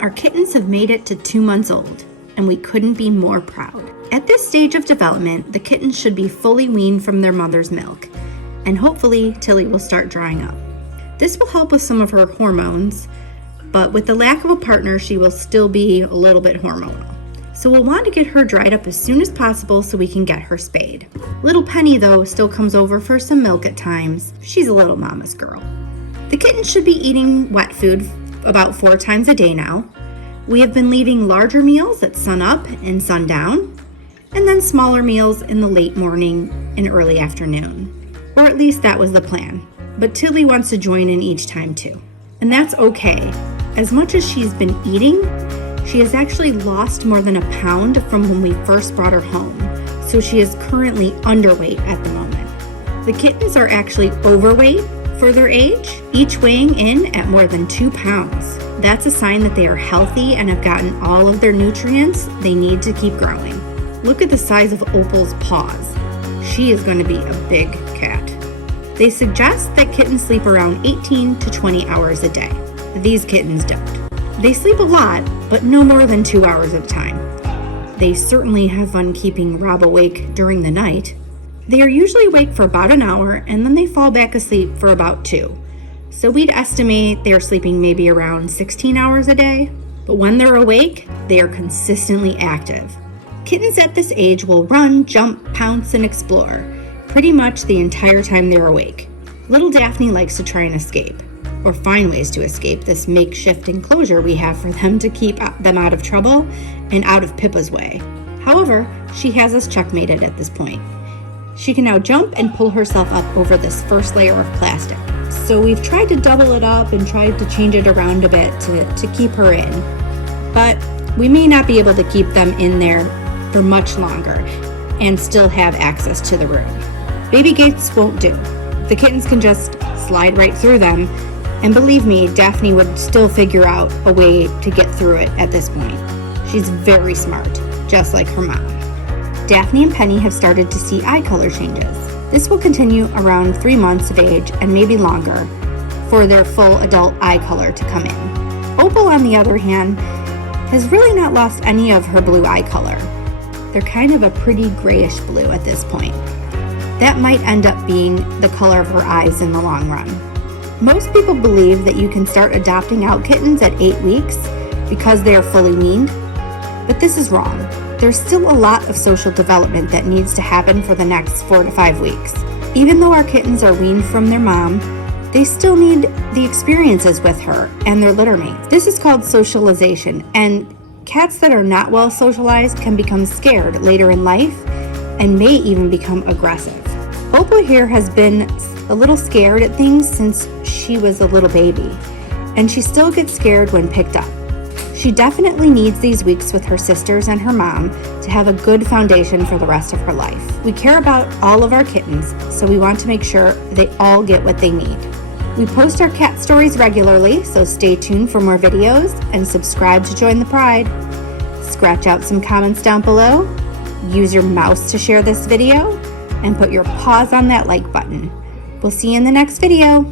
Our kittens have made it to 2 months old, and we couldn't be more proud. At this stage of development, the kittens should be fully weaned from their mother's milk, and hopefully Tilly will start drying up. This will help with some of her hormones, but with the lack of a partner, she will still be a little bit hormonal. So we'll want to get her dried up as soon as possible so we can get her spayed. Little Penny, though, still comes over for some milk at times. She's a little mama's girl. The kittens should be eating wet food about 4 times a day now. We have been leaving larger meals at sunup and sundown, and then smaller meals in the late morning and early afternoon. Or at least that was the plan. But Tilly wants to join in each time too. And that's okay. As much as she's been eating, she has actually lost more than a pound from when we first brought her home. So she is currently underweight at the moment. The kittens are actually overweight for their age, each weighing in at more than 2 pounds. That's a sign that they are healthy and have gotten all of their nutrients they need to keep growing. Look at the size of Opal's paws. She is going to be a big cat. They suggest that kittens sleep around 18 to 20 hours a day. These kittens don't. They sleep a lot, but no more than 2 hours at a time. They certainly have fun keeping Rob awake during the night. They are usually awake for about an hour, and then they fall back asleep for about 2. So we'd estimate they are sleeping maybe around 16 hours a day. But when they're awake, they are consistently active. Kittens at this age will run, jump, pounce, and explore pretty much the entire time they're awake. Little Daphne likes to try and escape, or find ways to escape this makeshift enclosure we have for them to keep them out of trouble and out of Pippa's way. However, she has us checkmated at this point. She can now jump and pull herself up over this first layer of plastic. So we've tried to double it up and tried to change it around a bit to keep her in. But we may not be able to keep them in there for much longer and still have access to the room. Baby gates won't do. The kittens can just slide right through them, and believe me, Daphne would still figure out a way to get through it at this point. She's very smart, just like her mom. Daphne and Penny have started to see eye color changes. This will continue around 3 months of age and maybe longer for their full adult eye color to come in. Opal, on the other hand, has really not lost any of her blue eye color. They're kind of a pretty grayish blue at this point. That might end up being the color of her eyes in the long run. Most people believe that you can start adopting out kittens at 8 weeks because they are fully weaned, but this is wrong. There's still a lot of social development that needs to happen for the next 4 to 5 weeks. Even though our kittens are weaned from their mom, they still need the experiences with her and their litter mates. This is called socialization, and cats that are not well socialized can become scared later in life and may even become aggressive. Opal here has been a little scared at things since she was a little baby, and she still gets scared when picked up. She definitely needs these weeks with her sisters and her mom to have a good foundation for the rest of her life. We care about all of our kittens, so we want to make sure they all get what they need. We post our cat stories regularly, so stay tuned for more videos and subscribe to join the pride. Scratch out some comments down below, use your mouse to share this video, and put your paws on that like button. We'll see you in the next video.